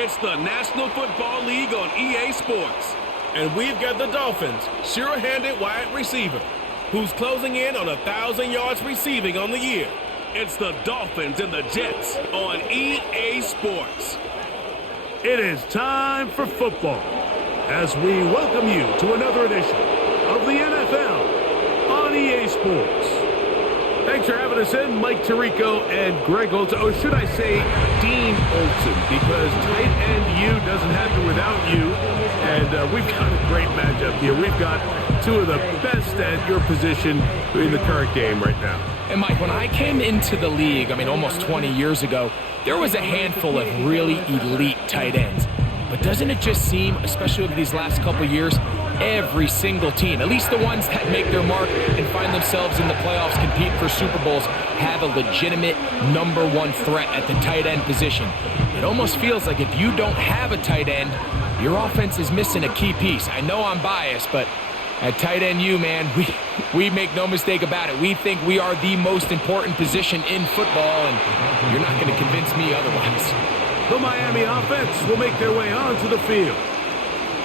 It's the National Football League on EA Sports. And we've got the Dolphins, sure-handed wide receiver, who's closing in on 1,000 yards receiving on the year. It's the Dolphins and the Jets on EA Sports. It is time for football as we welcome you to another edition of the NFL on EA Sports. Thanks for having us in, Mike Tirico and Greg Olson, or should I say Dean Olson, because tight end you doesn't happen without you, and we've got a great matchup here. We've got two of the best at your position in the current game right now. And Mike, when I came into the league, almost 20 years ago, there was a handful of really elite tight ends. But doesn't it just seem, especially over these last couple of years, every single team, at least the ones that make their mark and find themselves in the playoffs, compete for Super Bowls, have a legitimate number one threat at the tight end position. It almost feels like if you don't have a tight end, your offense is missing a key piece. I know I'm biased, but at tight end man, we make no mistake about it. We think we are the most important position in football, and you're not going to convince me otherwise. The Miami offense will make their way onto the field.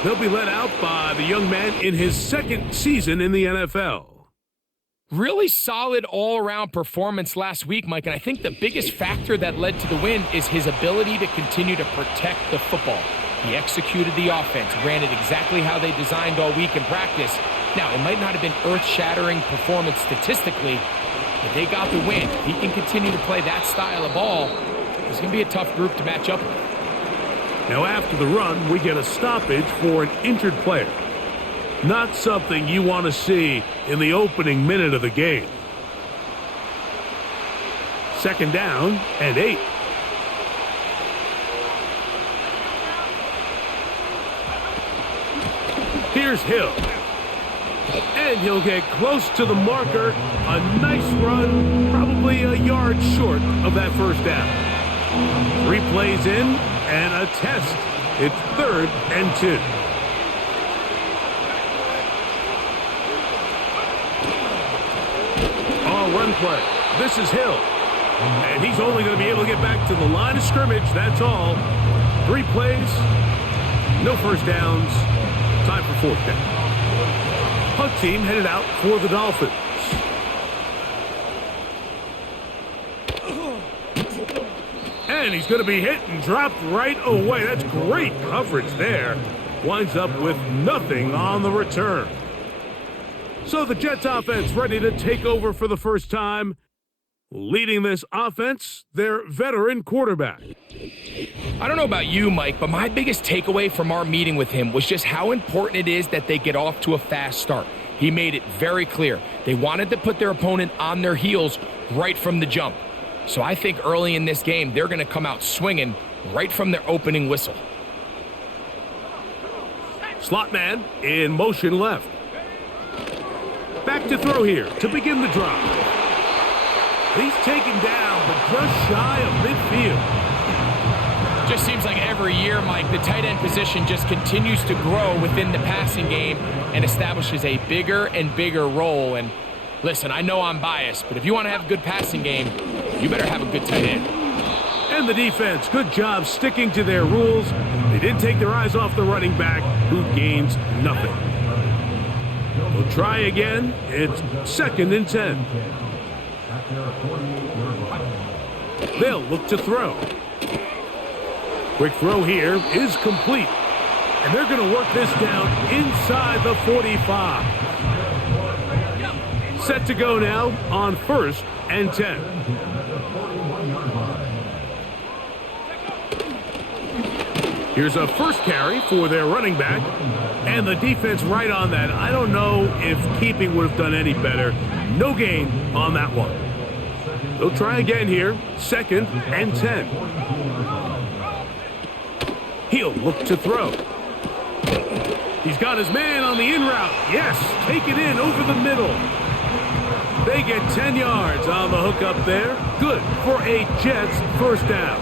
They'll be led out by the young man in his second season in the NFL. Really solid all-around performance last week, Mike, and I think the biggest factor that led to the win is his ability to continue to protect the football. He executed the offense, ran it exactly how they designed all week in practice. Now, it might not have been earth-shattering performance statistically, but they got the win. If he can continue to play that style of ball, it's going to be a tough group to match up with. Now, after the run, we get a stoppage for an injured player. Not something you want to see in the opening minute of the game. Second down and 8. Here's Hill. And he'll get close to the marker. A nice run, probably a yard short of that first down. 3 plays in and a test. It's 3rd and 2. Run play. This is Hill. And he's only going to be able to get back to the line of scrimmage. That's all. 3 plays. No first downs. Time for 4th down. Punt team headed out for the Dolphins. And he's going to be hit and dropped right away. That's great coverage there. Winds up with nothing on the return. So the Jets offense ready to take over for the first time. Leading this offense, their veteran quarterback. I don't know about you, Mike, but my biggest takeaway from our meeting with him was just how important it is that they get off to a fast start. He made it very clear. They wanted to put their opponent on their heels right from the jump. So I think early in this game, they're going to come out swinging right from their opening whistle. Slot man in motion left. Back to throw here to begin the drive. He's taken down, but just shy of midfield. Just seems like every year, Mike, the tight end position just continues to grow within the passing game and establishes a bigger and bigger role. And listen, I know I'm biased, but if you want to have a good passing game, you better have a good tight end. And the defense, good job sticking to their rules. They didn't take their eyes off the running back, who gains nothing. We'll try again. It's 2nd and 10. They'll look to throw. Quick throw here is complete. And they're going to work this down inside the 45. Set to go now on 1st and 10. Here's a first carry for their running back. And the defense right on that. I don't know if keeping would have done any better. No gain on that one. They'll try again here. 2nd and 10. He'll look to throw. He's got his man on the in route. Yes, take it in over the middle. They get 10 yards on the hook up there. Good for a Jets first down.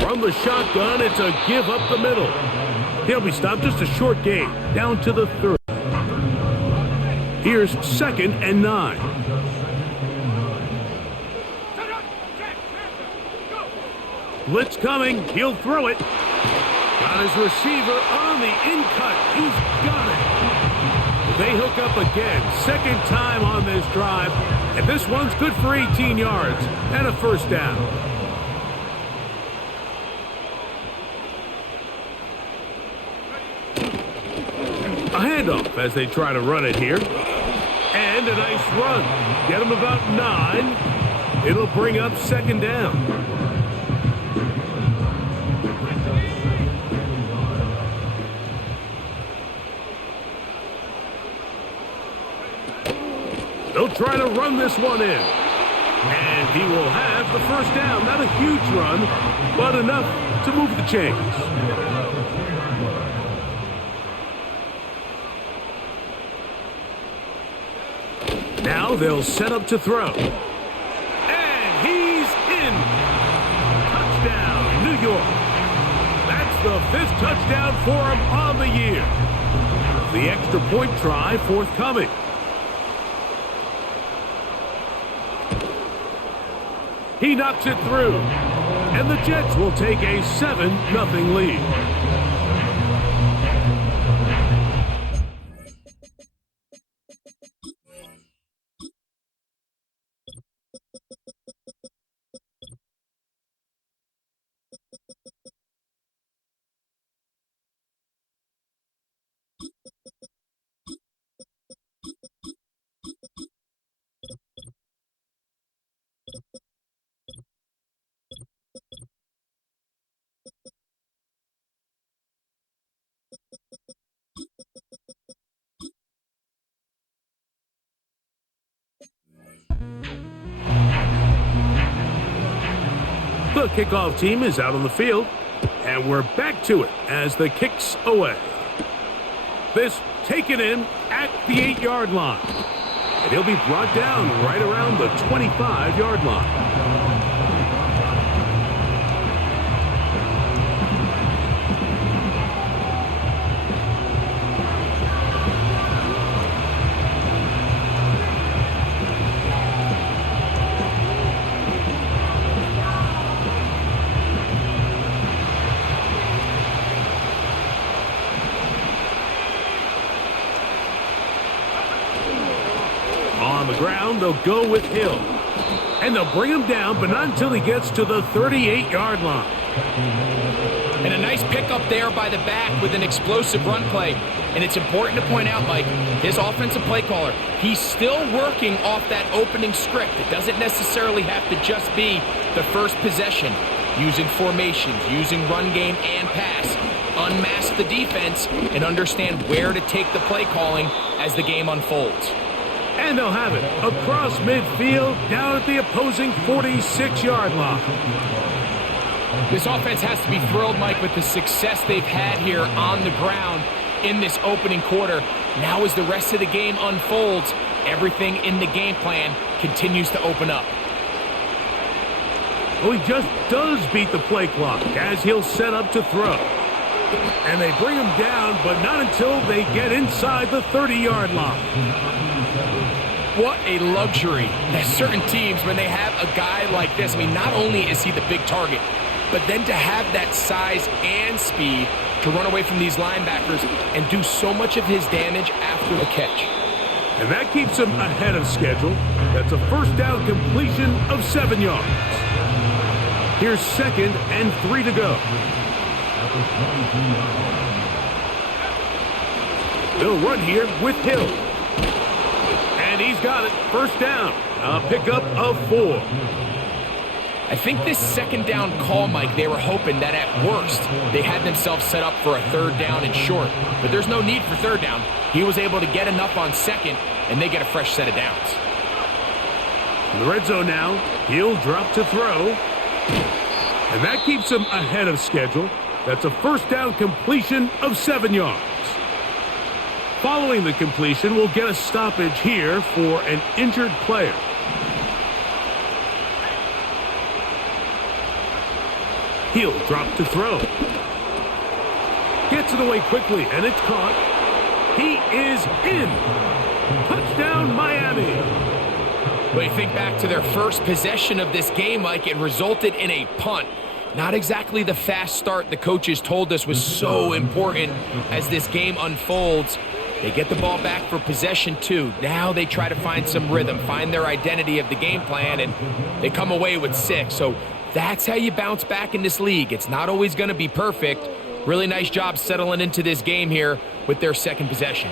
From the shotgun, it's a give up the middle. He'll be stopped, just a short gain, down to the 30. Here's 2nd and 9. Blitz coming. He'll throw it. Got his receiver on the in-cut. He's got it. They hook up again. 2nd time on this drive. And this one's good for 18 yards and a first down. A handoff as they try to run it here. And a nice run. Get him about 9. It'll bring up 2nd down. They'll try to run this one in. And he will have the first down. Not a huge run, but enough to move the chains. Now they'll set up to throw. And he's in. Touchdown, New York. That's the 5th touchdown for him on the year. The extra point try forthcoming. He knocks it through. And the Jets will take a 7-0 lead. The kickoff team is out on the field, and we're back to it as the kick's away. This taken in at the 8-yard line, and he'll be brought down right around the 25-yard line. On the ground, they'll go with Hill. And they'll bring him down, but not until he gets to the 38-yard line. And a nice pickup there by the back with an explosive run play. And it's important to point out, Mike, his offensive play caller, he's still working off that opening script. It doesn't necessarily have to just be the first possession. Using formations, using run game and pass. Unmask the defense and understand where to take the play calling as the game unfolds. And they'll have it across midfield down at the opposing 46-yard line. This offense has to be thrilled, Mike, with the success they've had here on the ground in this opening quarter. Now as the rest of the game unfolds, everything in the game plan continues to open up. Well, he just does beat the play clock as he'll set up to throw. And they bring him down, but not until they get inside the 30-yard line. What a luxury that certain teams, when they have a guy like this, I mean, not only is he the big target, but then to have that size and speed to run away from these linebackers and do so much of his damage after the catch. And that keeps him ahead of schedule. That's a first down completion of 7 yards. Here's 2nd and 3 to go. They'll run here with Hill. And he's got it. First down. A pickup of 4. I think this 2nd down call, Mike, they were hoping that at worst they had themselves set up for a 3rd down and short. But there's no need for 3rd down. He was able to get enough on 2nd, and they get a fresh set of downs. In the red zone now, he'll drop to throw. And that keeps him ahead of schedule. That's a first down completion of 7 yards. Following the completion, we'll get a stoppage here for an injured player. He'll drop to throw. Gets it away quickly, and it's caught. He is in. Touchdown. Touchdown, Miami. But you think back to their first possession of this game, Mike, it resulted in a punt. Not exactly the fast start the coaches told us was so important as this game unfolds. They get the ball back for possession 2. Now they try to find some rhythm, find their identity of the game plan, and they come away with 6. So that's how you bounce back in this league. It's not always going to be perfect. Really nice job settling into this game here with their second possession.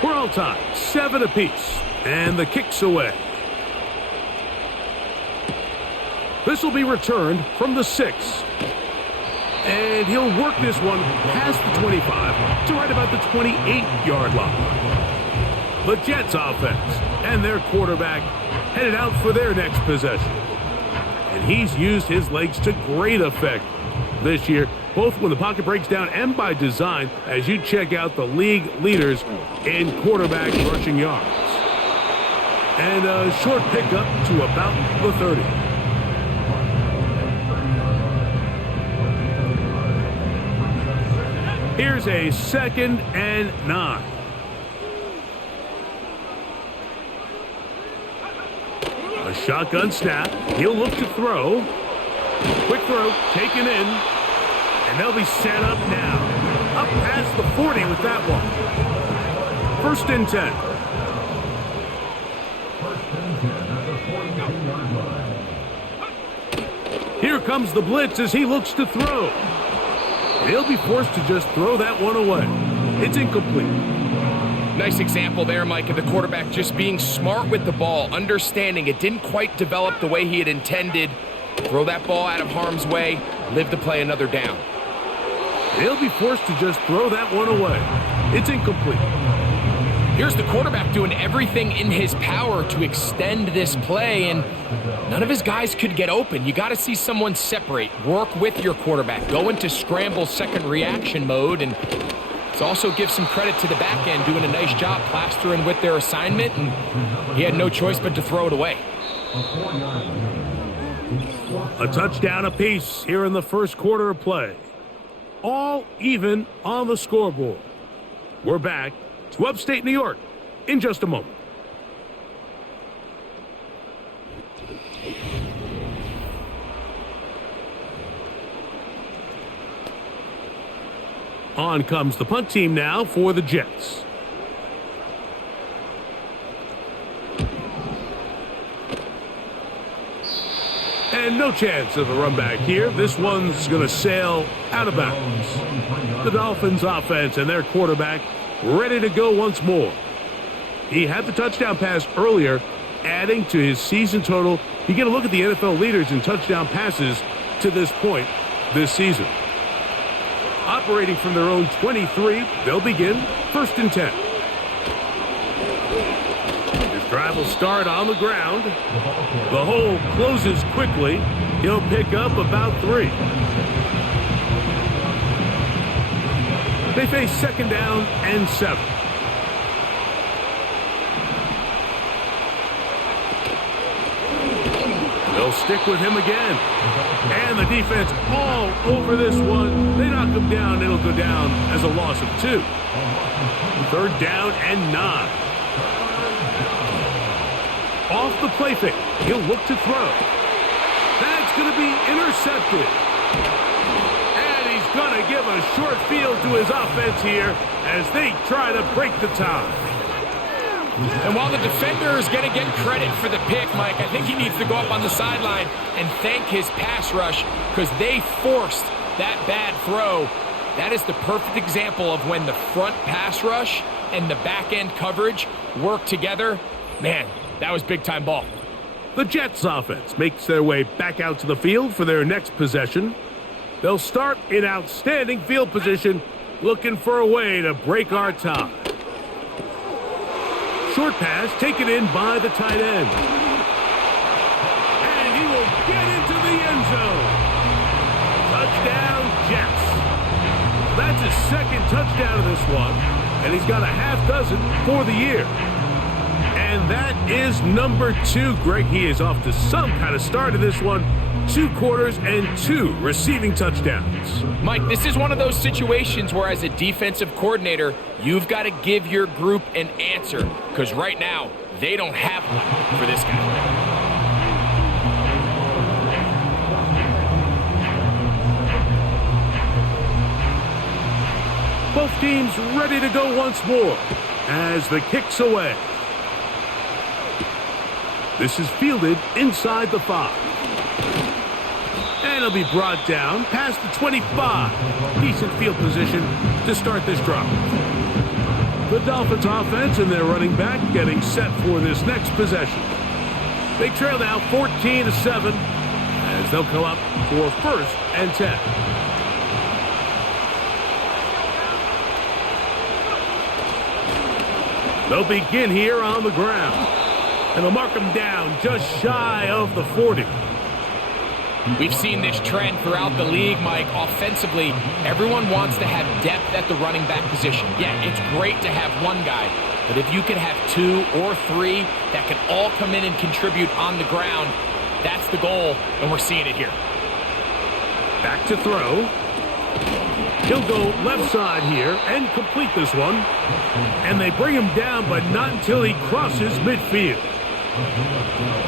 We're all tied, 7 apiece, and the kick's away. This will be returned from the 6. And he'll work this one past the 25 to right about the 28-yard line. The Jets offense and their quarterback headed out for their next possession. And he's used his legs to great effect this year, both when the pocket breaks down and by design, as you check out the league leaders in quarterback rushing yards. And a short pickup to about the 30. Here's a 2nd and 9. A shotgun snap. He'll look to throw. Quick throw, taken in. And they'll be set up now. Up past the 40 with that one. 1st and 10. Here comes the blitz as he looks to throw. He'll be forced to just throw that one away. It's incomplete. Nice example there, Mike, of the quarterback just being smart with the ball, understanding it didn't quite develop the way he had intended. Throw that ball out of harm's way, live to play another down. He'll be forced to just throw that one away. It's incomplete. Here's the quarterback doing everything in his power to extend this play, and none of his guys could get open. You got to see someone separate, work with your quarterback, go into scramble second reaction mode, and let's also give some credit to the back end doing a nice job plastering with their assignment, and he had no choice but to throw it away. A touchdown apiece here in the first quarter of play. All even on the scoreboard. We're back to upstate New York in just a moment. On comes the punt team now for the Jets. And no chance of a run back here. This one's going to sail out of bounds. The Dolphins offense and their quarterback ready to go once more. He had the touchdown pass earlier, adding to his season total. You get a look at the NFL leaders in touchdown passes to this point this season. Operating from their own 23, they'll begin 1st and 10. His drive will start on the ground. The hole closes quickly. He'll pick up about 3. They face 2nd down and 7. They'll stick with him again. And the defense all over this one. They knock him down. It'll go down as a loss of 2. 3rd down and 9. Off the play fake. He'll look to throw. That's going to be intercepted. And he's going to give a short field to his offense here as they try to break the tie. And while the defender is going to get credit for the pick, Mike, I think he needs to go up on the sideline and thank his pass rush because they forced that bad throw. That is the perfect example of when the front pass rush and the back end coverage work together. Man, that was big-time ball. The Jets offense makes their way back out to the field for their next possession. They'll start in outstanding field position, looking for a way to break our tie. Short pass taken in by the tight end. And he will get into the end zone. Touchdown, Jets. That's his 2nd touchdown of this one. and he's got a half dozen for the year. And that is number 2. Greg, he is off to some kind of start in this one. 2 quarters and 2 receiving touchdowns. Mike, this is one of those situations where as a defensive coordinator, you've got to give your group an answer, because right now, they don't have one for this guy. Both teams ready to go once more as the kick's away. This is fielded inside the 5. And it'll be brought down past the 25. Decent field position to start this drive. The Dolphins offense and their running back getting set for this next possession. They trail now 14-7 as they'll come up for 1st and 10. They'll begin here on the ground. And they'll mark them down just shy of the 40. We've seen this trend throughout the league, Mike. Offensively, everyone wants to have depth at the running back position. Yeah, it's great to have one guy, but if you can have 2 or 3 that can all come in and contribute on the ground, that's the goal, and we're seeing it here. Back to throw. He'll go left side here and complete this one. And they bring him down, but not until he crosses midfield.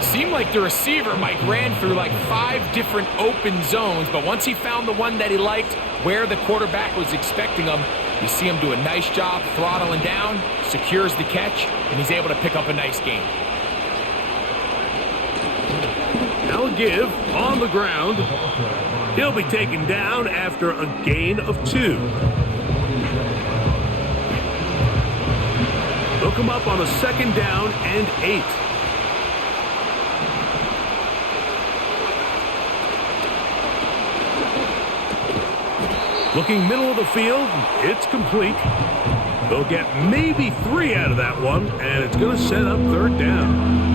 Seemed like the receiver, Mike, ran through like 5 different open zones, but once he found the one that he liked, where the quarterback was expecting him, you see him do a nice job throttling down, secures the catch, and he's able to pick up a nice gain. Now a give on the ground. He'll be taken down after a gain of 2. They'll come up on a 2nd down and 8. Looking middle of the field, it's complete. They'll get maybe 3 out of that one, and it's going to set up 3rd down.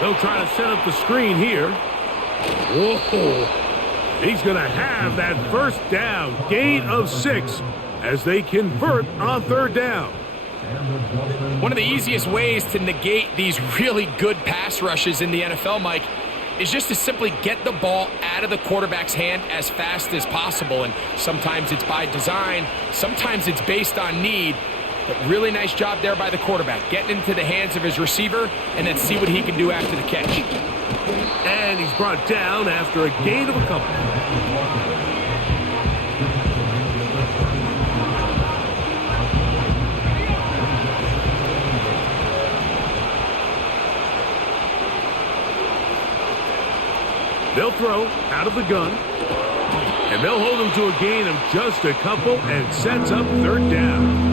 They'll try to set up the screen here. Whoa. He's going to have that 1st down. Gain of 6 as they convert on 3rd down. One of the easiest ways to negate these really good pass rushes in the NFL, Mike, is just to simply get the ball out of the quarterback's hand as fast as possible. And sometimes it's by design, sometimes it's based on need. But really nice job there by the quarterback, getting into the hands of his receiver and then see what he can do after the catch. And he's brought down after a gain of a couple. They'll throw out of the gun. And they'll hold him to a gain of just a couple and sets up 3rd down.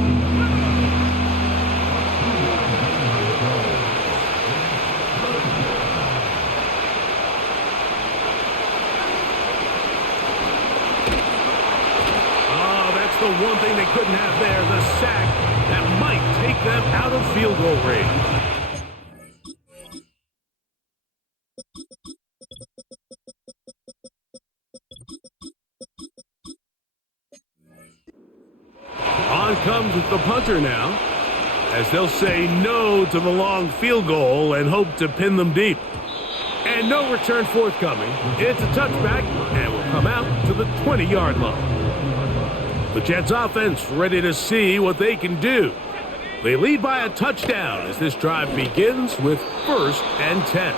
The one thing they couldn't have there, the sack that might take them out of field goal range. On comes the punter now, as they'll say no to the long field goal and hope to pin them deep. And no return forthcoming. It's a touchback and will come out to the 20-yard line. The Jets offense ready to see what they can do. They lead by a touchdown as this drive begins with 1st and 10.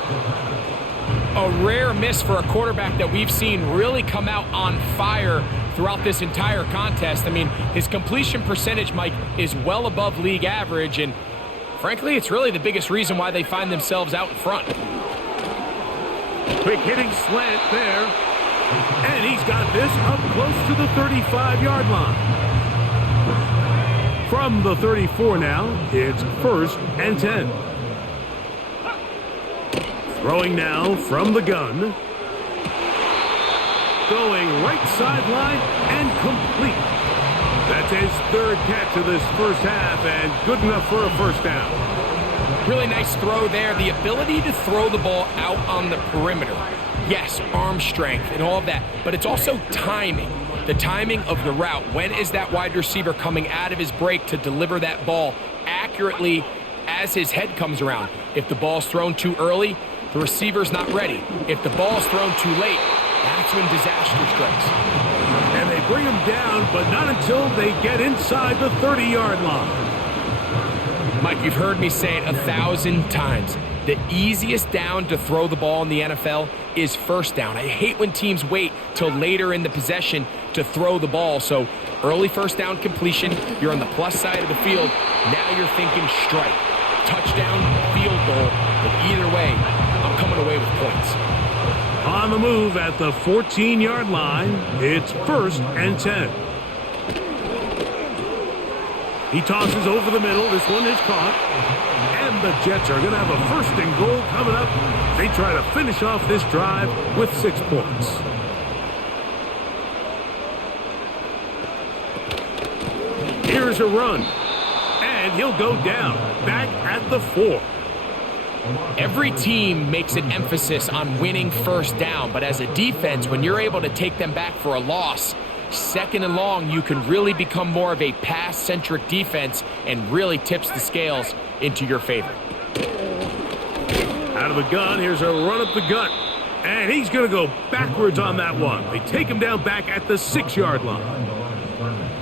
A rare miss for a quarterback that we've seen really come out on fire throughout this entire contest. I mean, his completion percentage, Mike, is well above league average, and frankly, it's really the biggest reason why they find themselves out in front. Quick hitting slant there. And he's got this up close to the 35-yard line. From the 34 now, it's 1st and 10. Throwing now from the gun. going right sideline and complete. That's his third catch of this first half and good enough for a first down. Really nice throw there. The ability to throw the ball out on the perimeter. Yes, arm strength and all of that, but it's also timing. The timing of the route. When is that wide receiver coming out of his break to deliver that ball accurately as his head comes around? If the ball's thrown too early, the receiver's not ready. If the ball's thrown too late, that's when disaster strikes. And they bring him down, but not until they get inside the 30-yard line. Mike, you've heard me say it 1,000 times. The easiest down to throw the ball in the NFL is first down. I hate when teams wait till later in the possession to throw the ball. So early first down completion, you're on the plus side of the field. Now you're thinking strike, touchdown, field goal. But either way, I'm coming away with points. On the move at the 14-yard line, it's 1st and 10. He tosses over the middle. This one is caught. And the Jets are going to have a 1st and goal coming up. They try to finish off this drive with 6 points. Here's a run. And he'll go down. Back at the 4. Every team makes an emphasis on winning first down, but as a defense, when you're able to take them back for a loss, 2nd and long, you can really become more of a pass-centric defense and really tips the scales into your favor. Out of the gun, here's a run up the gut. And he's going to go backwards on that one. They take him down back at the 6-yard line.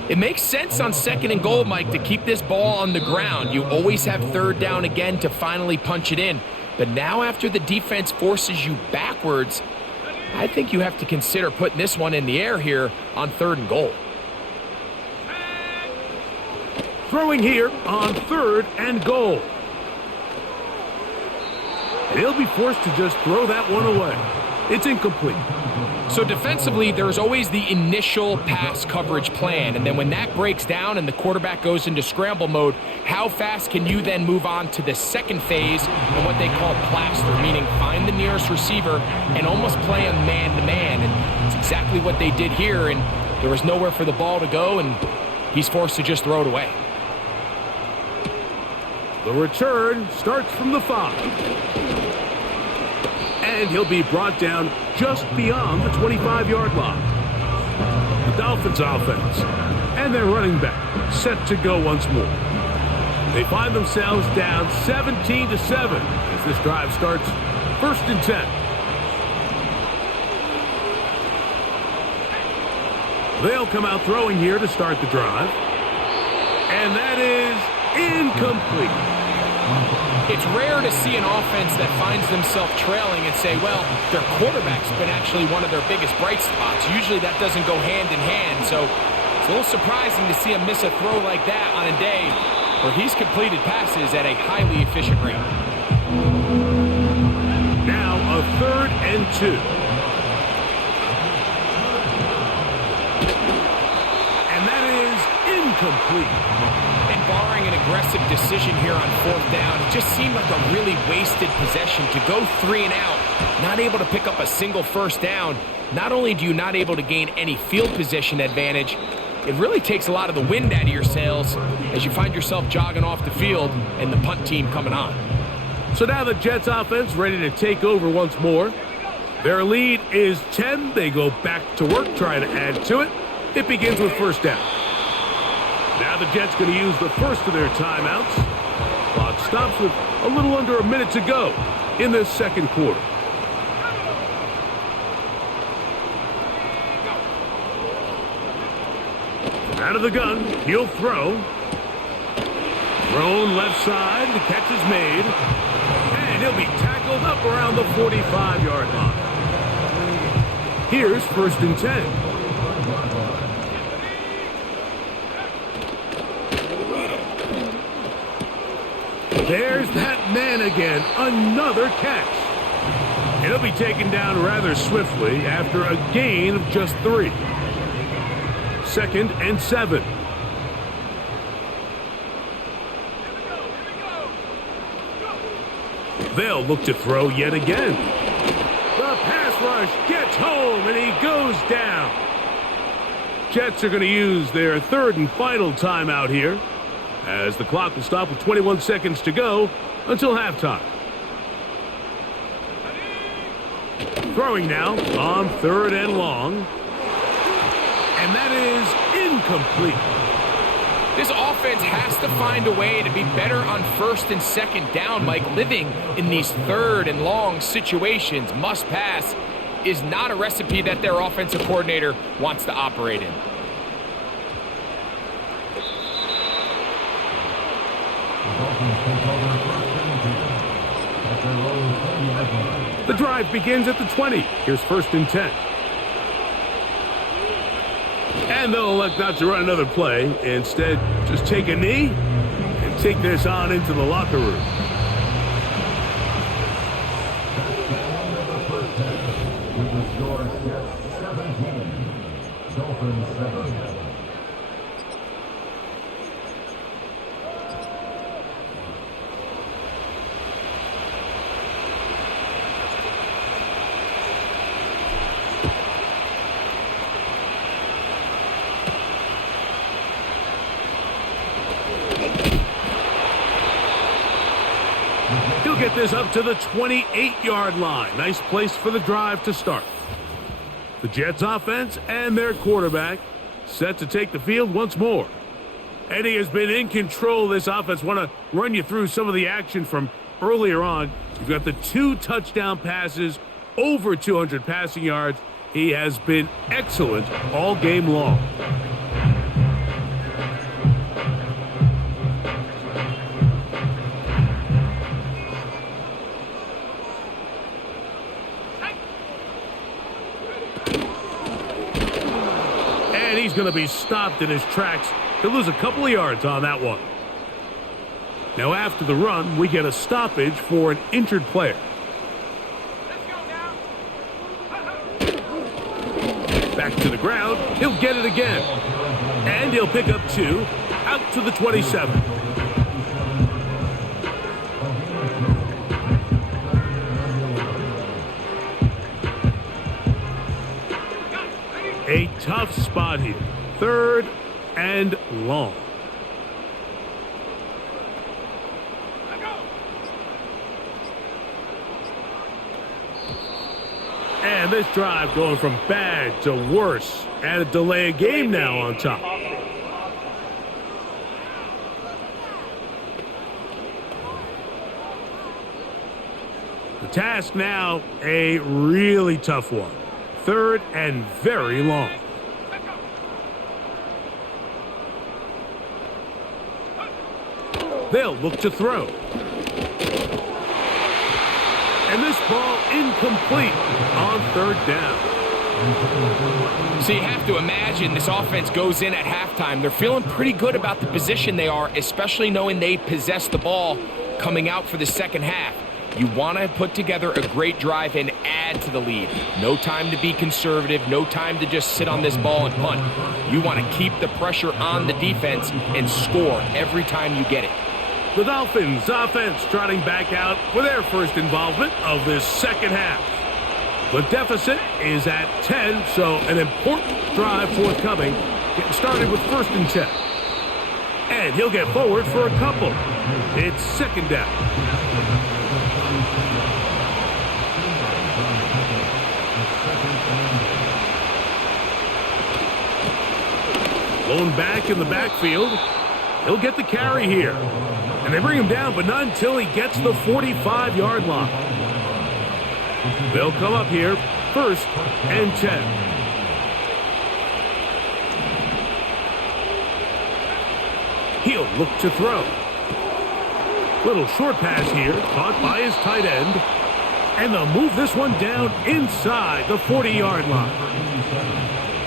It makes sense on 2nd and goal, Mike, to keep this ball on the ground. You always have 3rd down again to finally punch it in. But now after the defense forces you backwards, I think you have to consider putting this one in the air here on 3rd and goal. Throwing here on 3rd and goal. He'll be forced to just throw that one away. It's incomplete. So defensively, there's always the initial pass coverage plan, and then when that breaks down and the quarterback goes into scramble mode, how fast can you then move on to the second phase and what they call plaster, meaning find the nearest receiver and almost play a man-to-man, and it's exactly what they did here, and there was nowhere for the ball to go, and he's forced to just throw it away. The return starts from the 5. And he'll be brought down just beyond the 25-yard line. The Dolphins offense and their running back set to go once more. They find themselves down 17-7 as this drive starts 1st and 10. They'll come out throwing here to start the drive. And that is incomplete. It's rare to see an offense that finds themselves trailing and say, well, their quarterback's been actually one of their biggest bright spots. Usually that doesn't go hand in hand, so it's a little surprising to see him miss a throw like that on a day where he's completed passes at a highly efficient rate. Now a 3rd and 2. And that is incomplete. Barring an aggressive decision here on 4th down, it just seemed like a really wasted possession to go 3 and out, not able to pick up a single first down. Not only do you not able to gain any field position advantage, it really takes a lot of the wind out of your sails as you find yourself jogging off the field and the punt team coming on. So now the Jets offense ready to take over once more. Their lead is 10. They go back to work trying to add to it. It begins with 1st down. Now the Jets going to use the first of their timeouts. Clock stops with a little under a minute to go in this 2nd quarter. Out of the gun, he'll throw. Thrown left side, the catch is made. And he'll be tackled up around the 45-yard line. Here's 1st and 10. There's that man again, another catch. It'll be taken down rather swiftly after a gain of just 3. 2nd and 7. They'll look to throw yet again. The pass rush gets home, and he goes goes down. Jets are going to use their third and final timeout here, as the clock will stop with 21 seconds to go until halftime. Throwing now on 3rd and long. And that is incomplete. This offense has to find a way to be better on 1st and 2nd down, Mike. Living in these 3rd and long situations, must pass, is not a recipe that their offensive coordinator wants to operate in. The drive begins at the 20. Here's 1st and 10. And they'll elect not to run another play. Instead, just take a knee and take this on into the locker room. He'll get this up to the 28-yard line. Nice place for the drive to start. The Jets offense and their quarterback set to take the field once more. Eddie has been in control of this offense. Want to run you through some of the action from earlier on. You've got the 2 touchdown passes, over 200 passing yards. He has been excellent all game long. And he's going to be stopped in his tracks. He'll lose a couple of yards on that one. Now after the run, we get a stoppage for an injured player. Back to the ground. He'll get it again. And he'll pick up 2 out to the 27. A tough spot here. 3rd and long. And this drive going from bad to worse. And a delay of game now on top. The task now, a really tough one. 3rd and very long. They'll look to throw. And this ball incomplete on 3rd down. So you have to imagine this offense goes in at halftime. They're feeling pretty good about the position they are, especially knowing they possess the ball coming out for the second half. You want to put together a great drive and add to the lead. No time to be conservative. No time to just sit on this ball and punt. You want to keep the pressure on the defense and score every time you get it. The Dolphins offense trotting back out for their first involvement of this second half. The deficit is at 10, so an important drive forthcoming. Getting started with 1st and 10. And he'll get forward for a couple. It's 2nd down. Blown back in the backfield. He'll get the carry here. And they bring him down, but not until he gets the 45-yard line. They'll come up here, 1st and 10. He'll look to throw. Little short pass here, caught by his tight end. And they'll move this one down inside the 40-yard line.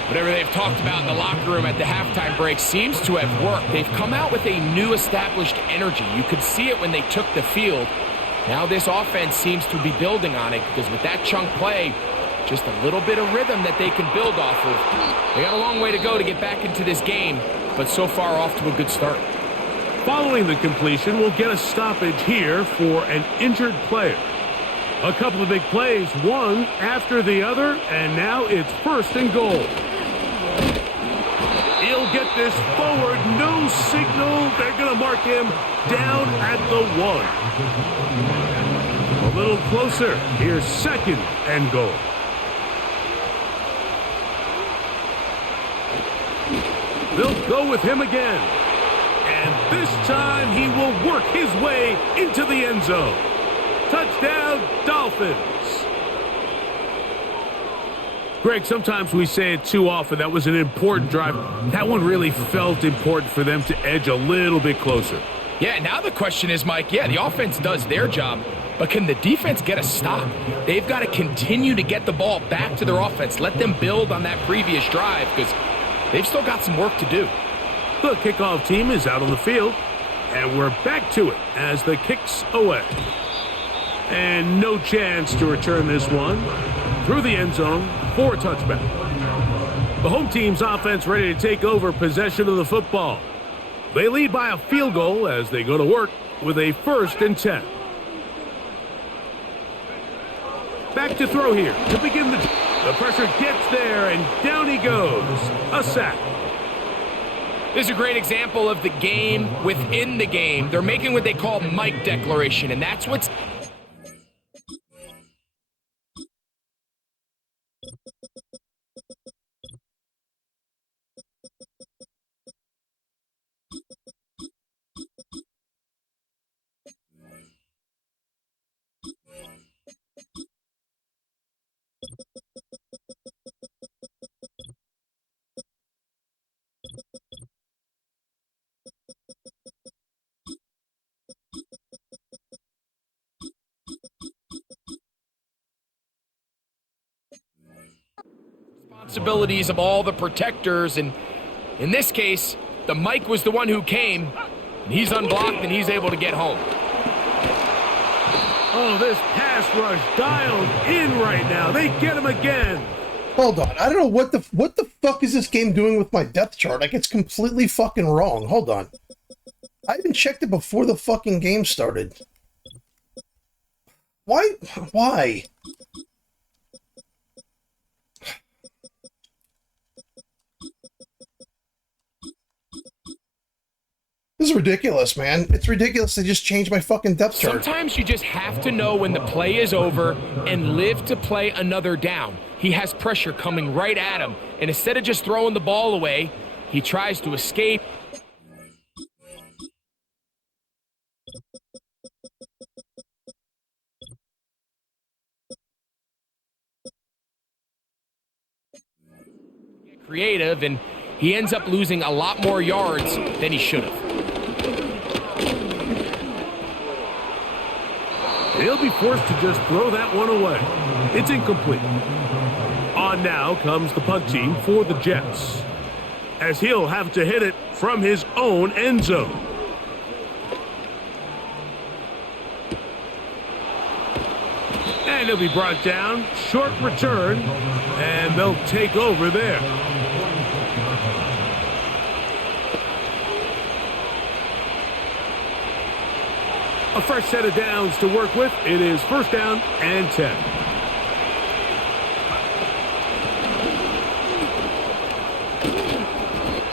Whatever they've talked about in the locker room at the halftime break seems to have worked. They've come out with a new established energy. You could see it when they took the field. Now this offense seems to be building on it because with that chunk play, just a little bit of rhythm that they can build off of. They got a long way to go to get back into this game, but so far off to a good start. Following the completion, we'll get a stoppage here for an injured player. A couple of big plays, one after the other, and now it's 1st and goal. He'll get this forward, no signal. They're going to mark him down at the 1. A little closer. Here's 2nd and goal. They'll go with him again. And this time he will work his way into the end zone. Touchdown, Dolphins. Greg, sometimes we say it too often. That was an important drive. That one really felt important for them to edge a little bit closer. Yeah, now the question is, Mike, the offense does their job, but can the defense get a stop? They've got to continue to get the ball back to their offense. Let them build on that previous drive because they've still got some work to do. The kickoff team is out on the field, and we're back to it as the kick's away. And no chance to return this one through the end zone for a touchback. The home team's offense ready to take over possession of the football. They lead by a field goal as they go to work with a 1st and 10. Back to throw here to begin the pressure gets there, and down he goes. A sack. This is a great example of the game within the game. They're making what they call Mike declaration, and that's what's responsibilities of all the protectors, and in this case, the Mike was the one who came, and he's unblocked and he's able to get home. Oh, this pass rush dialed in right now. They get him again. Hold on. I don't know what the fuck is this game doing with my depth chart? Like, it's completely fucking wrong. Hold on. I even checked it before the fucking game started. Why? This is ridiculous, man. It's ridiculous to just change my fucking depth chart. Sometimes you just have to know when the play is over and live to play another down. He has pressure coming right at him, and instead of just throwing the ball away, he tries to escape. Creative, and he ends up losing a lot more yards than he should have. He'll be forced to just throw that one away. It's incomplete. On now comes the punt team for the Jets, as he'll have to hit it from his own end zone. And he'll be brought down. Short return, and they'll take over there. A fresh set of downs to work with. It is 1st down and 10.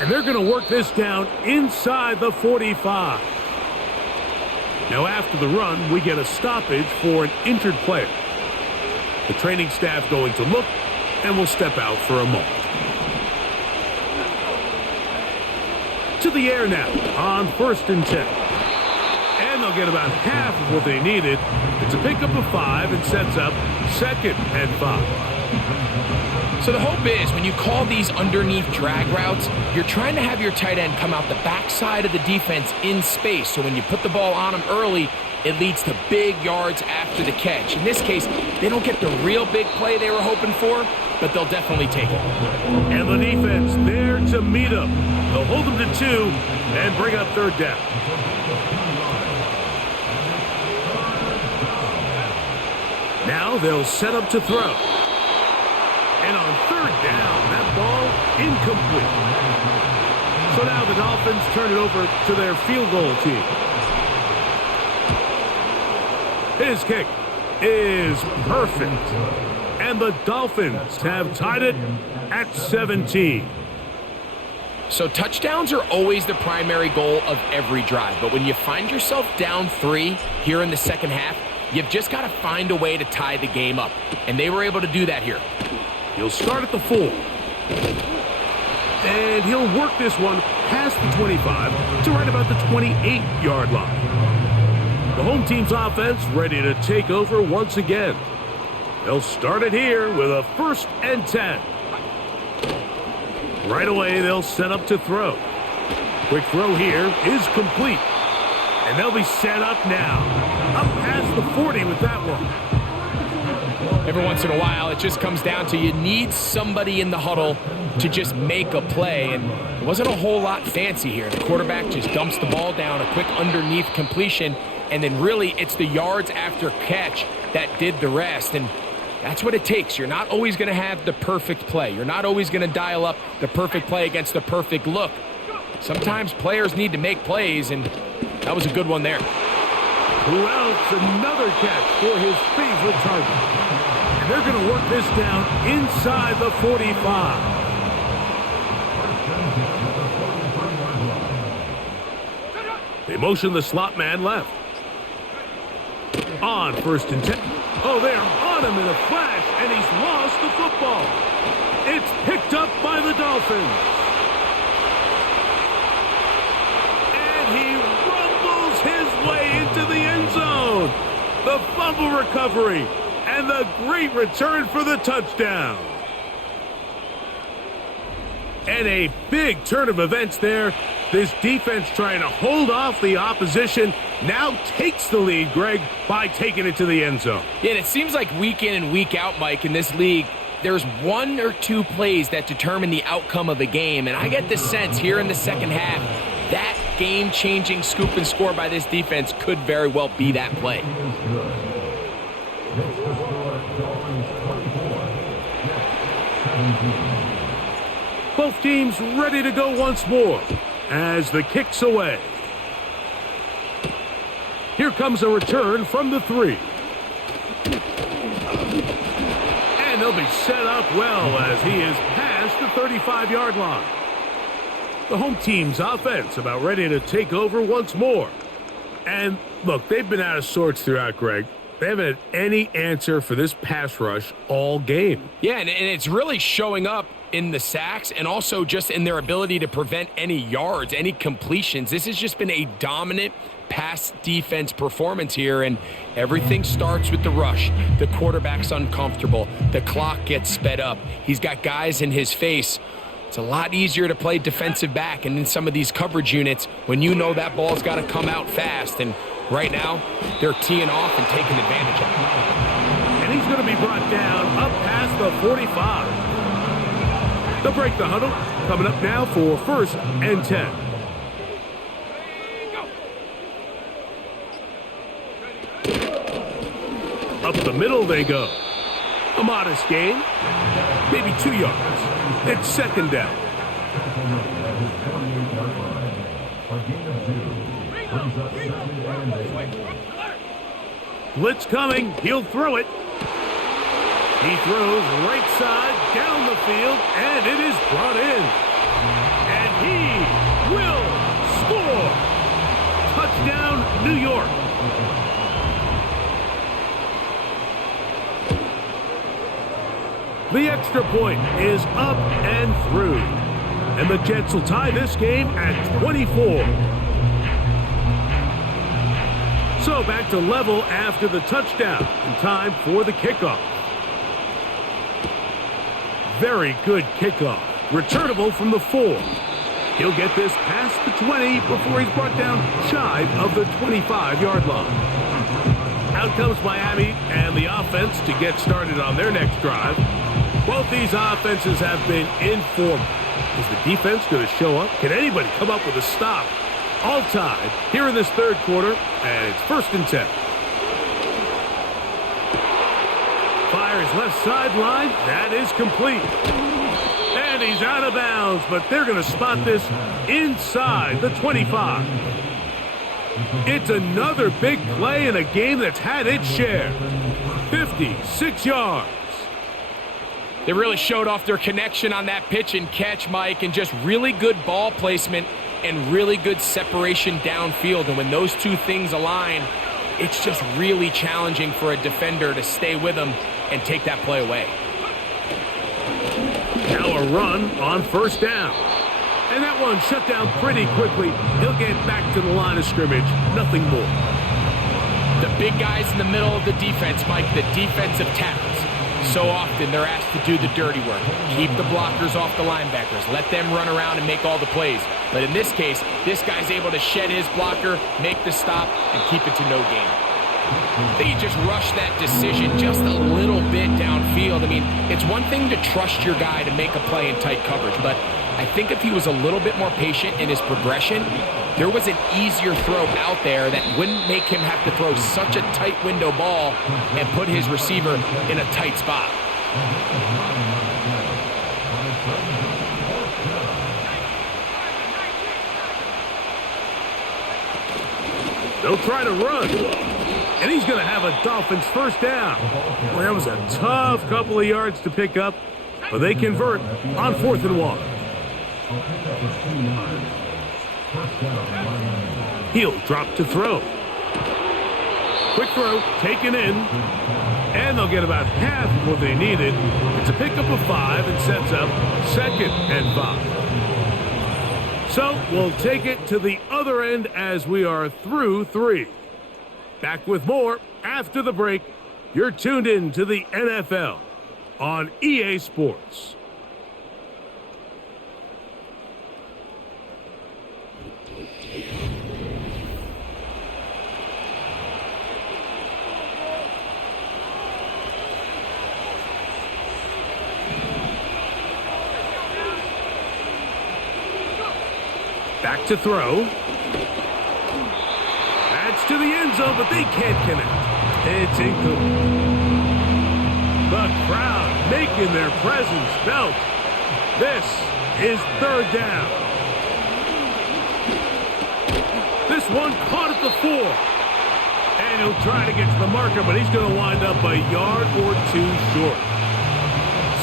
And they're going to work this down inside the 45. Now after the run, we get a stoppage for an injured player. The training staff going to look and will step out for a moment. To the air now on 1st and 10. And they'll get about half of what they needed. It's a pickup of 5 and sets up 2nd and 5. So the hope is when you call these underneath drag routes, you're trying to have your tight end come out the backside of the defense in space. So when you put the ball on him early, it leads to big yards after the catch. In this case, they don't get the real big play they were hoping for, but they'll definitely take it. And the defense there to meet them. They'll hold them to 2 and bring up 3rd down. Now they'll set up to throw. And on 3rd down, that ball incomplete. So now the Dolphins turn it over to their field goal team. His kick is perfect. And the Dolphins have tied it at 17. So touchdowns are always the primary goal of every drive. But when you find yourself down 3 here in the second half, you've just got to find a way to tie the game up. And they were able to do that here. He'll start at the 4. And he'll work this one past the 25 to right about the 28-yard line. The home team's offense ready to take over once again. They'll start it here with a 1st and 10. Right away, they'll set up to throw. Quick throw here is complete. And they'll be set up now. Up past the 40 with that one. Every once in a while, it just comes down to you need somebody in the huddle to just make a play. And it wasn't a whole lot fancy here. The quarterback just dumps the ball down, a quick underneath completion, and then really it's the yards after catch that did the rest. And that's what it takes. You're not always going to have the perfect play. You're not always going to dial up the perfect play against the perfect look. Sometimes players need to make plays, and that was a good one there. Who else? Another catch for his favorite target. And they're going to work this down inside the 45. They motion the slot man left. On 1st and 10. Oh, they're on him in a flash, and he's lost the football. It's picked up by the Dolphins. And he rumbles his way into the end zone. The fumble recovery and the great return for the touchdown. And a big turn of events there. This defense trying to hold off the opposition now takes the lead, Greg, by taking it to the end zone. Yeah, and it seems like week in and week out, Mike, in this league, there's 1 or 2 plays that determine the outcome of a game. And I get the sense here in the second half, that game-changing scoop and score by this defense could very well be that play. Both teams ready to go once more as the kick's away. Here comes a return from the 3. And they'll be set up well as he is past the 35-yard line. The home team's offense about ready to take over once more. And look, they've been out of sorts throughout, Greg. They haven't had any answer for this pass rush all game. Yeah, and it's really showing up in the sacks and also just in their ability to prevent any yards, any completions. This has just been a dominant pass defense performance here, and everything starts with the rush. The quarterback's uncomfortable. The clock gets sped up. He's got guys in his face. It's a lot easier to play defensive back and in some of these coverage units when you know that ball's got to come out fast. And right now, they're teeing off and taking advantage of it. And he's going to be brought down up past the 45. They'll break the huddle. Coming up now for 1st and 10. Up the middle they go. A modest gain. Maybe 2 yards. It's 2nd down. Blitz coming. He'll throw it. He throws right side down the field, and it is brought in. And he will score. Touchdown, New York. The extra point is up and through. And the Jets will tie this game at 24. So back to level after the touchdown. And time for the kickoff. Very good kickoff. Returnable from the 4. He'll get this past the 20 before he's brought down shy of the 25-yard line. Out comes Miami and the offense to get started on their next drive. Both these offenses have been informal. Is the defense going to show up? Can anybody come up with a stop? All tied here in this 3rd quarter, and it's 1st and 10. Fires left sideline. That is complete. And he's out of bounds, but they're going to spot this inside the 25. It's another big play in a game that's had its share. 56 yards. They really showed off their connection on that pitch and catch, Mike, and just really good ball placement and really good separation downfield. And when those two things align, it's just really challenging for a defender to stay with them and take that play away. Now a run on first down. And that one shut down pretty quickly. He'll get back to the line of scrimmage. Nothing more. The big guys in the middle of the defense, Mike, the defensive tackles. So often they're asked to do the dirty work. Keep the blockers off the linebackers. Let them run around and make all the plays. But in this case, this guy's able to shed his blocker, make the stop, and keep it to no gain. They just rush that decision just a little bit downfield. I mean, it's one thing to trust your guy to make a play in tight coverage, but I think if he was a little bit more patient in his progression, there was an easier throw out there that wouldn't make him have to throw such a tight window ball and put his receiver in a tight spot. They'll try to run. And he's going to have a Dolphins first down. Well, that was a tough couple of yards to pick up, but they convert on 4th and 1. He'll drop to throw. Quick throw, taken in, and they'll get about half of what they needed. It's a pickup of 5 and sets up 2nd and 5. So we'll take it to the other end as we are through 3. Back with more after the break. You're tuned in to the NFL on EA Sports. Back to throw. That's to the end zone, but they can't connect. It's incomplete. The crowd making their presence felt. This is 3rd down. This one caught at the 4. And he'll try to get to the marker, but he's going to wind up a yard or 2 short.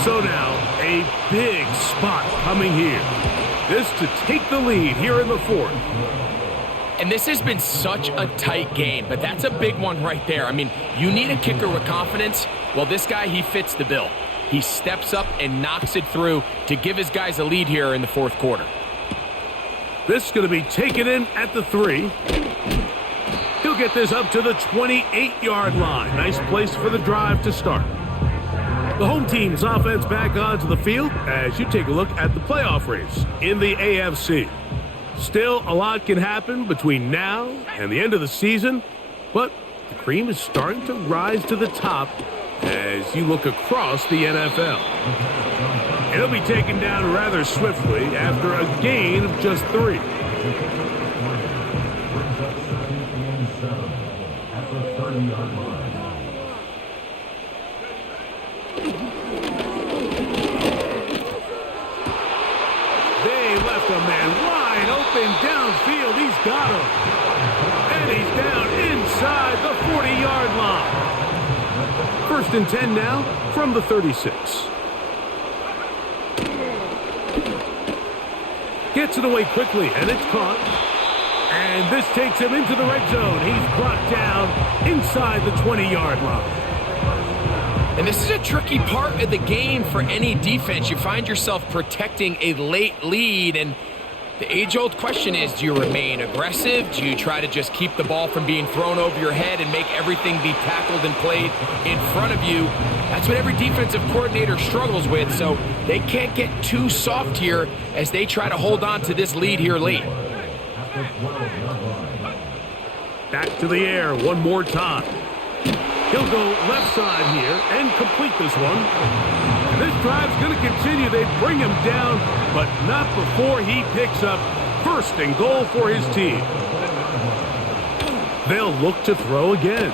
So now, a big spot coming here. This to take the lead here in the 4th. And this has been such a tight game, but that's a big one right there. I mean, you need a kicker with confidence. Well, this guy, he fits the bill. He steps up and knocks it through to give his guys a lead here in the 4th quarter. This is going to be taken in at the 3. He'll get this up to the 28-yard line. Nice place for the drive to start. The home team's offense back onto the field as you take a look at the playoff race in the AFC. Still, a lot can happen between now and the end of the season, but the cream is starting to rise to the top as you look across the NFL. It'll be taken down rather swiftly after a gain of just 3. A man wide open downfield. He's got him. And he's down inside the 40-yard line. 1st and 10 now from the 36. Gets it away quickly, and it's caught. And this takes him into the red zone. He's brought down inside the 20-yard line. And this is a tricky part of the game for any defense. You find yourself protecting a late lead, and the age-old question is, do you remain aggressive? Do you try to just keep the ball from being thrown over your head and make everything be tackled and played in front of you? That's what every defensive coordinator struggles with, so they can't get too soft here as they try to hold on to this lead here late. Back to the air one more time. He'll go left side here and complete this one. And this drive's going to continue. They bring him down, but not before he picks up 1st and goal for his team. They'll look to throw again.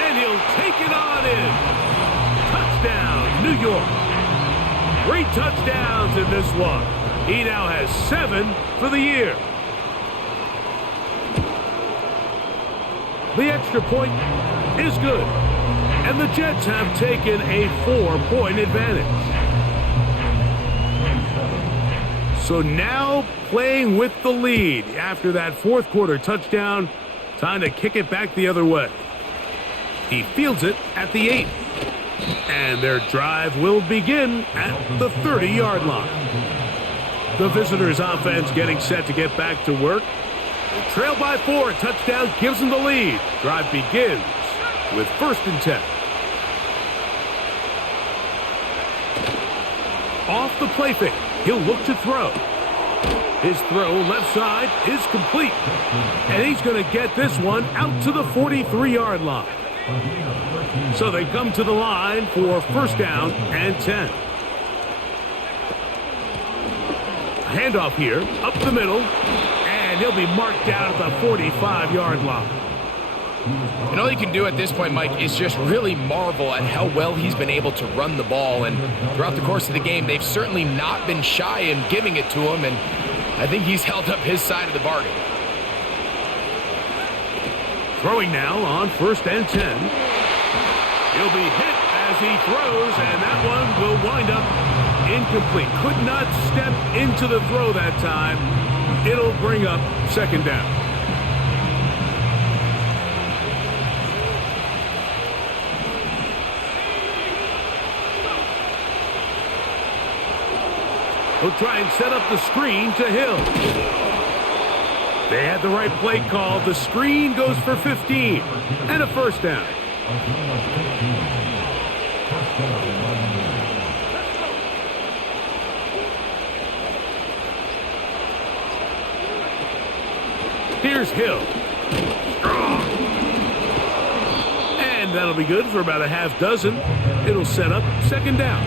And he'll take it on in. Touchdown, New York. 3 touchdowns in this one. He now has 7 for the year. The extra point is good. and the Jets have taken a 4-point advantage. So now playing with the lead after that fourth quarter touchdown, time to kick it back the other way. He fields it at the 8. And their drive will begin at the 30-yard line. The visitors' offense getting set to get back to work. They trail by 4. Touchdown gives them the lead. Drive begins with 1st and 10. Off the play fake, he'll look to throw. His throw left side is complete. And he's going to get this one out to the 43-yard line. So they come to the line for 1st down and 10. A handoff here, up the middle, and he'll be marked down at the 45-yard line. And all you can do at this point, Mike, is just really marvel at how well he's been able to run the ball. And throughout the course of the game, they've certainly not been shy in giving it to him, and I think he's held up his side of the bargain. Throwing now on 1st and 10. He'll be hit as he throws, and that one will wind up incomplete. Could not step into the throw that time. It'll bring up 2nd down. He'll try and set up the screen to Hill. They had the right play call. The screen goes for 15 and a 1st down. Here's Hill. And that'll be good for about a half dozen. It'll set up 2nd down.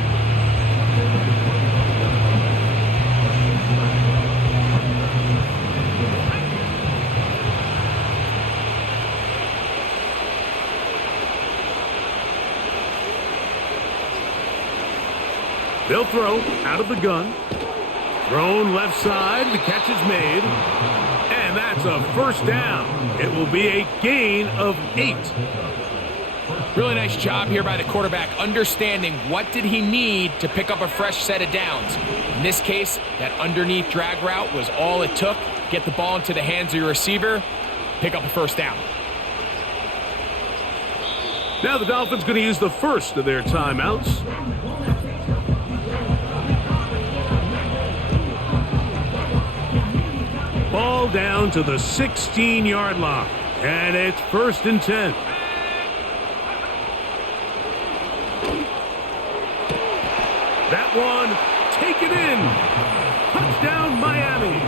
They'll throw out of the gun. Thrown left side. The catch is made. And that's a 1st down. It will be a gain of 8. Really nice job here by the quarterback, understanding what did he need to pick up a fresh set of downs. In this case, that underneath drag route was all it took. Get the ball into the hands of your receiver, pick up a 1st down. Now the Dolphins going to use the first of their timeouts. Ball down to the 16-yard line, and it's 1st and 10. That one taken in. Touchdown, Miami.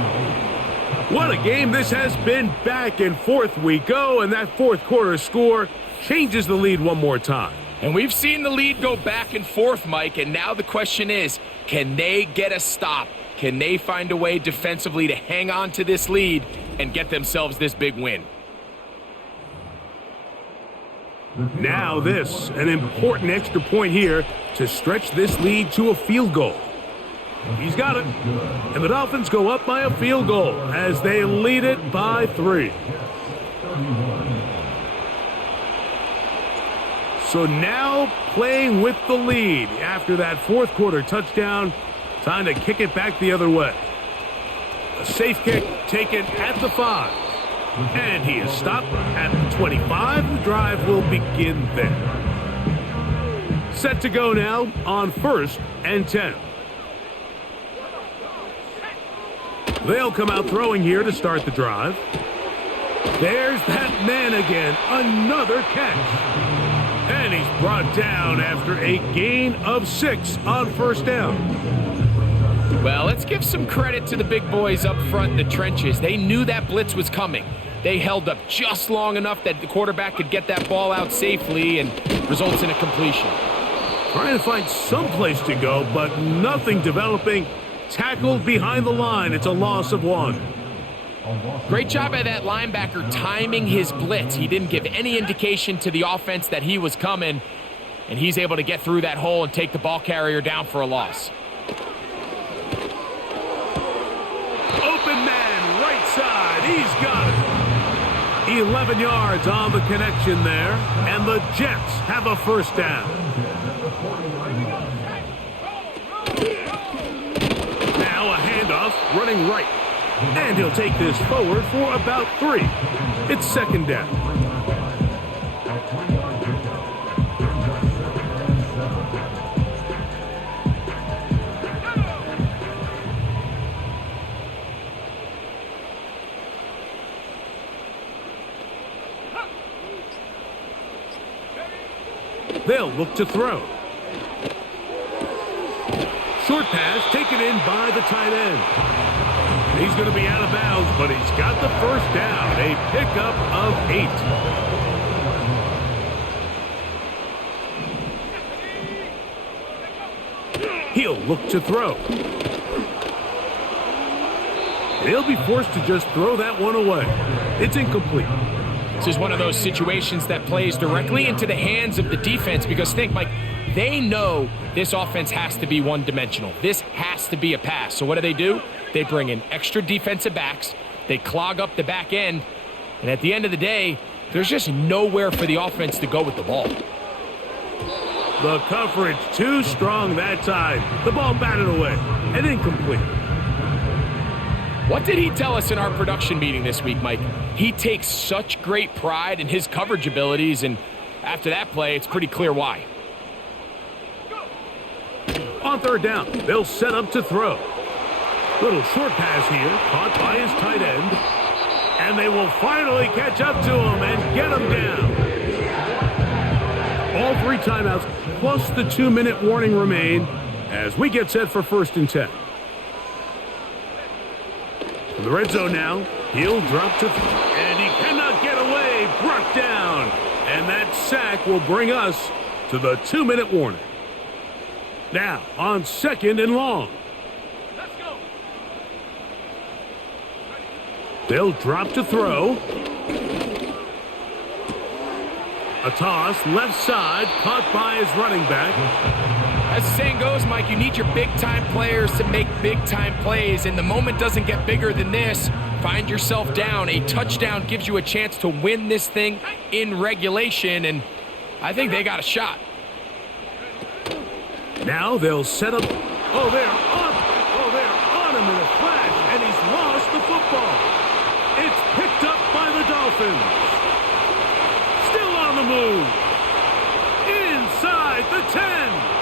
What a game this has been. Back and forth we go, and that fourth quarter score changes the lead one more time. And we've seen the lead go back and forth, Mike, and now the question is, can they get a stop? Can they find a way defensively to hang on to this lead and get themselves this big win? Now this, an important extra point here to stretch this lead to a field goal. He's got it. And the Dolphins go up by a field goal as they lead it by 3. So now playing with the lead after that fourth quarter touchdown. Time to kick it back the other way. A safe kick taken at the 5. And he is stopped at the 25. The drive will begin there. Set to go now on 1st and 10. They'll come out throwing here to start the drive. There's that man again. Another catch. And he's brought down after a gain of 6 on 1st down. Well, let's give some credit to the big boys up front in the trenches. They knew that blitz was coming. They held up just long enough that the quarterback could get that ball out safely and results in a completion. Trying to find some place to go, but nothing developing. Tackled behind the line. It's a loss of 1. Great job by that linebacker timing his blitz. He didn't give any indication to the offense that he was coming, and he's able to get through that hole and take the ball carrier down for a loss. Open man, right side. He's got it. 11 yards on the connection there, and the Jets have a first down. Now a handoff, running right. And he'll take this forward for about 3. It's second down. They'll look to throw. Short pass taken in by the tight end. He's going to be out of bounds, but he's got the first down. A pickup of 8. He'll look to throw. He'll be forced to just throw that one away. It's incomplete. This is one of those situations that plays directly into the hands of the defense because think, Mike, they know this offense has to be one-dimensional. This has to be a pass. So what do? They bring in extra defensive backs. They clog up the back end. And at the end of the day, there's just nowhere for the offense to go with the ball. The coverage too strong that time. The ball batted away and incomplete. What did he tell us in our production meeting this week, Mike? He takes such great pride in his coverage abilities, and after that play, it's pretty clear why. On third down, they'll set up to throw. Little short pass here, caught by his tight end. And they will finally catch up to him and get him down. All 3 timeouts, plus the 2-minute warning remain as we get set for 1st and 10. In the red zone now, he'll drop to and he cannot get away, brought down. And that sack will bring us to the 2-minute warning. Now, on 2nd and long. Let's go. They'll drop to throw. A toss, left side, caught by his running back. As the saying goes, Mike, you need your big-time players to make big-time plays, and the moment doesn't get bigger than this. Find yourself down. A touchdown gives you a chance to win this thing in regulation, and I think they got a shot. Now they'll set up. They're on him in a flash, and he's lost the football. It's picked up by the Dolphins. Still on the move. Inside the 10.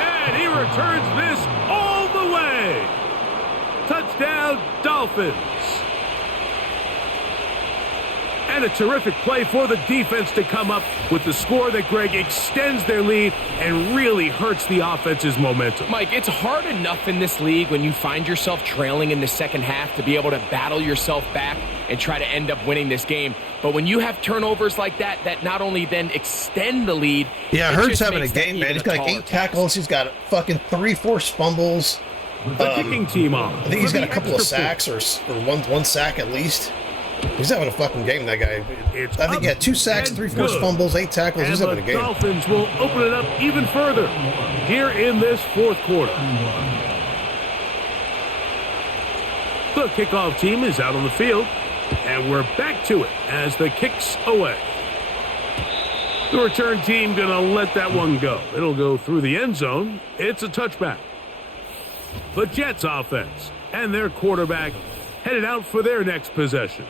And he returns this all the way. Touchdown, Dolphins. And a terrific play for the defense to come up with the score that, Greg, extends their lead and really hurts the offense's momentum. Mike, it's hard enough in this league when you find yourself trailing in the second half to be able to battle yourself back and try to end up winning this game. But when you have turnovers like that, that not only then extend the lead. Yeah, Hurts having a game, man. He's got like 8 tackles. He's got fucking 3 forced fumbles. The kicking team on. I think he's got a couple of sacks or one sack at least. He's having a fucking game, that guy. I think he had 2 sacks, 3 forced fumbles, 8 tackles. He's having a game. The Dolphins will open it up even further here in this 4th quarter. The kickoff team is out on the field, and we're back to it as the kick's away. The return team going to let that one go. It'll go through the end zone. It's a touchback. The Jets offense and their quarterback headed out for their next possession.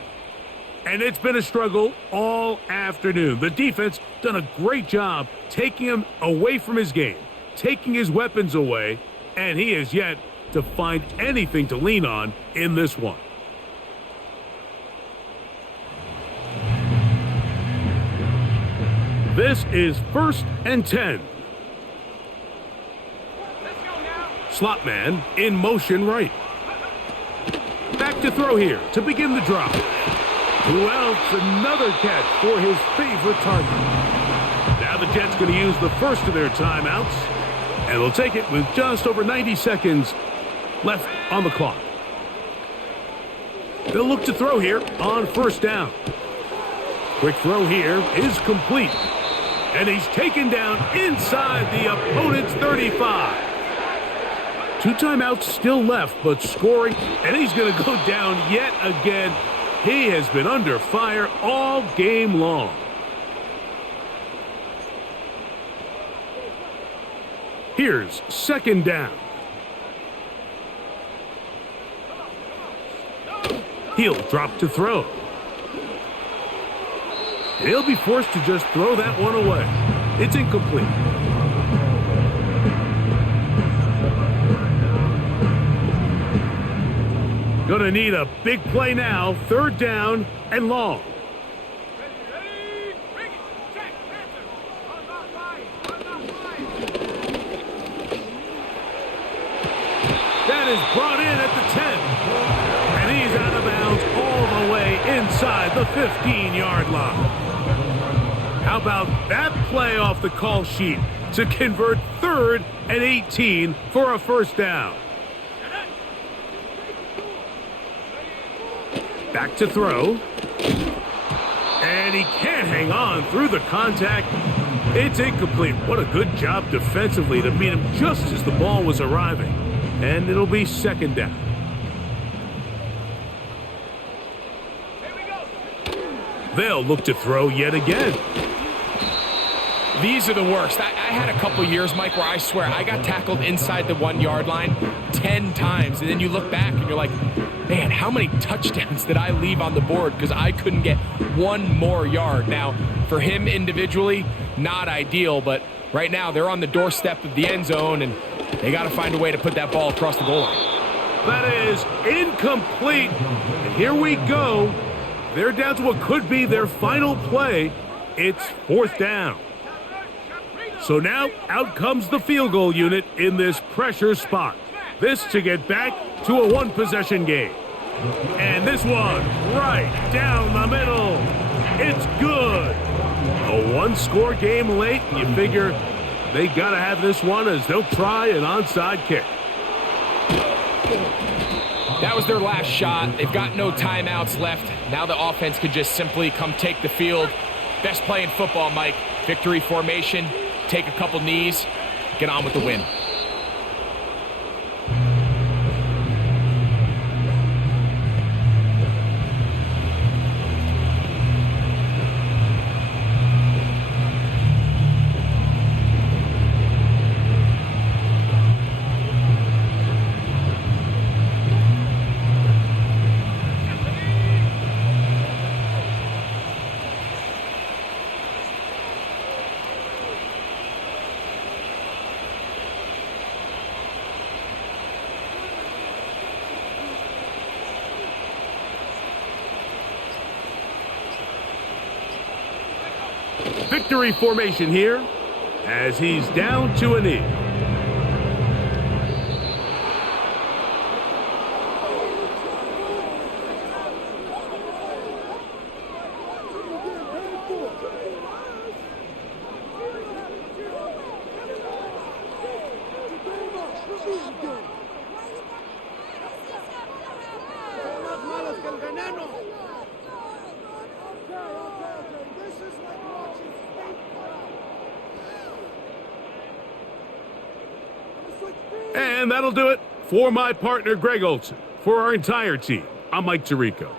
And it's been a struggle all afternoon. The defense done a great job taking him away from his game, taking his weapons away, and he has yet to find anything to lean on in this one. This is 1st and 10. Slot man in motion right. Back to throw here to begin the drop. Who else? Another catch for his favorite target. Now the Jets going to use the first of their timeouts, and they'll take it with just over 90 seconds left on the clock. They'll look to throw here on 1st down. Quick throw here is complete, and he's taken down inside the opponent's 35. 2 timeouts still left, but scoring, and he's going to go down yet again. He has been under fire all game long. Here's second down. He'll drop to throw. He'll be forced to just throw that one away. It's incomplete. Gonna need a big play now. Third down and long. That is brought in at the 10. And he's out of bounds all the way inside the 15-yard line. How about that play off the call sheet to convert 3rd and 18 for a first down? Back to throw. And he can't hang on through the contact. It's incomplete. What a good job defensively to meet him just as the ball was arriving. And it'll be second down. They'll look to throw yet again. These are the worst. I had a couple years, Mike, where I swear I got tackled inside the 1-yard line 10 times. And then you look back and you're like, man, how many touchdowns did I leave on the board because I couldn't get one more yard? Now, for him individually, not ideal, but right now they're on the doorstep of the end zone, and they got to find a way to put that ball across the goal line. That is incomplete. And here we go. They're down to what could be their final play. It's fourth down. So now out comes the field goal unit in this pressure spot. This to get back to a one-possession game. And this one right down the middle. It's good. A one-score game late, and you figure they got to have this one as they'll try an onside kick. That was their last shot. They've got no timeouts left. Now the offense could just simply come take the field. Best play in football, Mike. Victory formation. Take a couple knees. Get on with the win. Victory formation here as he's down to a knee. And that'll do it for my partner, Greg Olson. For our entire team, I'm Mike Tirico.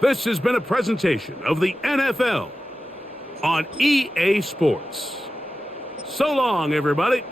This has been a presentation of the NFL on EA Sports. So long, everybody.